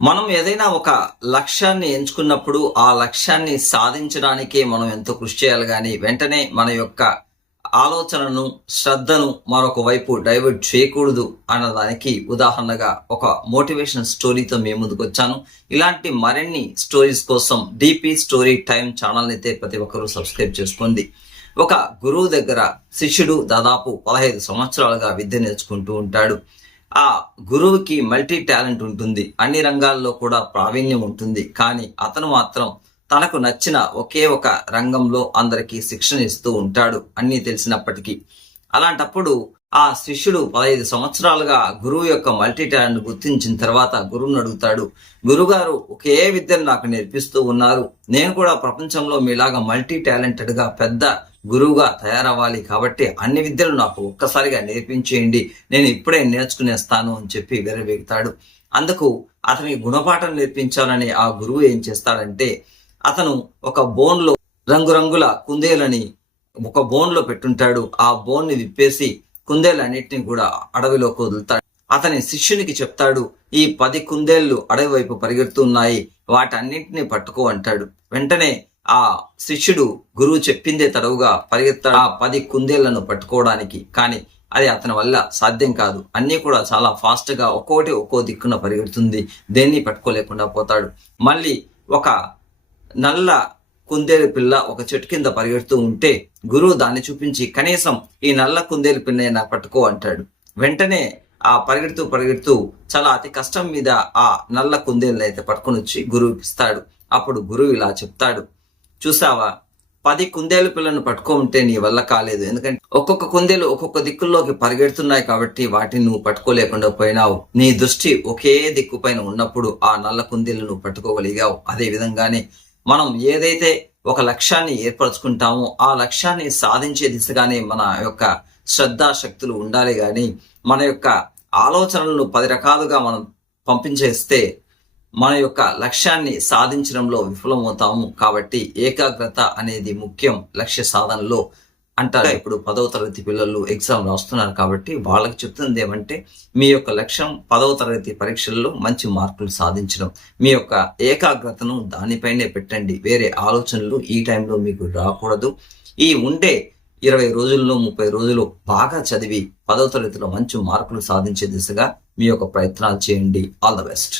మనం ఏదైనా ఒక లక్ష్యాన్ని ఎంచుకున్నప్పుడు ఆ లక్ష్యాన్ని సాధించడానికే మనం ఎంతో కృషి చేయాలి గాని వెంటనే మన యొక్క ఆలోచనను, శ్రద్ధను మరొక వైపు డైవర్ట్ చేయకూడదు అన్నదానికి ఉదాహరణగా ఒక మోటివేషన్ స్టోరీతో మీ ముందుకొచ్చాను. ఇలాంటి మరిన్ని స్టోరీస్ కోసం డీపీ స్టోరీ టైమ్ ఛానల్ని అయితే ప్రతి ఒక్కరూ సబ్స్క్రైబ్ చేసుకోండి. ఒక గురువు దగ్గర శిష్యుడు దాదాపు 15 సంవత్సరాలుగా విద్య నేర్చుకుంటూ ఉంటాడు. ఆ గురువుకి మల్టీ టాలెంట్ ఉంటుంది, అన్ని రంగాల్లో కూడా ప్రావీణ్యం ఉంటుంది. కానీ అతను మాత్రం తనకు నచ్చిన ఒకే ఒక రంగంలో అందరికీ శిక్షణ ఇస్తూ ఉంటాడు, అన్నీ తెలిసినప్పటికీ. అలాంటప్పుడు ఆ శిష్యుడు 15 సంవత్సరాలుగా గురువు యొక్క మల్టీ టాలెంట్ గుర్తించిన తర్వాత గురువుని అడుగుతాడు, గురుగారు ఒకే విద్యను నాకు నేర్పిస్తూ ఉన్నారు, నేను కూడా ప్రపంచంలో మీలాగా మల్టీ టాలెంటెడ్ గా పెద్ద గురువుగా తయారవ్వాలి, కాబట్టి అన్ని విద్యలు నాకు ఒక్కసారిగా నేర్పించేయండి, నేను ఇప్పుడే నేర్చుకునేస్తాను అని చెప్పి వెరవేగుతాడు. అందుకు అతనికి గుణపాఠం నేర్పించాలని ఆ గురువు ఏం చేస్తాడంటే, అతను ఒక బోన్లో రంగురంగుల కుందేలని ఒక బోన్లో పెట్టుంటాడు. ఆ బోన్ని విప్పేసి కుందేలన్నిటిని కూడా అడవిలోకి వదులుతాడు. అతని శిష్యునికి చెప్తాడు, ఈ 10 కుందేళ్లు అడవి వైపు పరిగెడుతున్నాయి, వాటన్నింటినీ పట్టుకో అంటాడు. వెంటనే ఆ శిష్యుడు గురువు చెప్పిందే తడవుగా పరిగెత్తాడు ఆ 10 కుందేళ్లను పట్టుకోవడానికి. కానీ అది అతని వల్ల సాధ్యం కాదు. అన్నీ కూడా చాలా ఫాస్ట్ గా ఒక్కోటి ఒక్కో దిక్కున పరిగెడుతుంది, దేన్ని పట్టుకోలేకుండా పోతాడు. మళ్ళీ ఒక నల్ల కుందేలు పిల్ల ఒక చెట్టు కింద పరిగెడుతూ ఉంటే గురువు దాన్ని చూపించి, కనీసం ఈ నల్ల కుందేలు పిల్లైనా పట్టుకో అంటాడు. వెంటనే ఆ పరిగెడుతూ చాలా అతి కష్టం మీద ఆ నల్ల కుందేలు అయితే పట్టుకొని వచ్చి గురువుకి ఇస్తాడు. అప్పుడు గురువు ఇలా చెప్తాడు, చూసావా, 10 కుందేలు పిల్లను పట్టుకుంటే నీ వల్ల కాలేదు, ఎందుకంటే ఒక్కొక్క కుందేలు ఒక్కొక్క దిక్కుల్లోకి పరిగెడుతున్నాయి కాబట్టి వాటిని నువ్వు పట్టుకోలేకుండా పోయినావు. నీ దృష్టి ఒకే దిక్కు పైన ఉన్నప్పుడు ఆ నల్ల కుందేలు నువ్వు పట్టుకోగలిగావు. అదే విధంగానే మనం ఏదైతే ఒక లక్ష్యాన్ని ఏర్పరచుకుంటామో ఆ లక్ష్యాన్ని సాధించే దిశగానే మన యొక్క శ్రద్ధాశక్తులు ఉండాలి. కానీ మన యొక్క ఆలోచనలను 10 రకాలుగా మనం పంపించేస్తే మన యొక్క లక్ష్యాన్ని సాధించడంలో విఫలమవుతాము. కాబట్టి ఏకాగ్రత అనేది ముఖ్యం లక్ష్య సాధనలో అంటారు. ఇప్పుడు 10వ తరగతి పిల్లలు ఎగ్జామ్ రాస్తున్నారు కాబట్టి వాళ్ళకి చెప్తుంది ఏమంటే, మీ యొక్క లక్ష్యం 10వ తరగతి పరీక్షల్లో మంచి మార్కులు సాధించడం. మీ యొక్క ఏకాగ్రతను దానిపైనే పెట్టండి, వేరే ఆలోచనలు ఈ టైంలో మీకు రాకూడదు. ఈ ఉండే 20 రోజుల్లో 30 రోజులు బాగా చదివి 10వ తరగతిలో మంచి మార్కులు సాధించే దిశగా మీ యొక్క ప్రయత్నాలు చేయండి. All the best.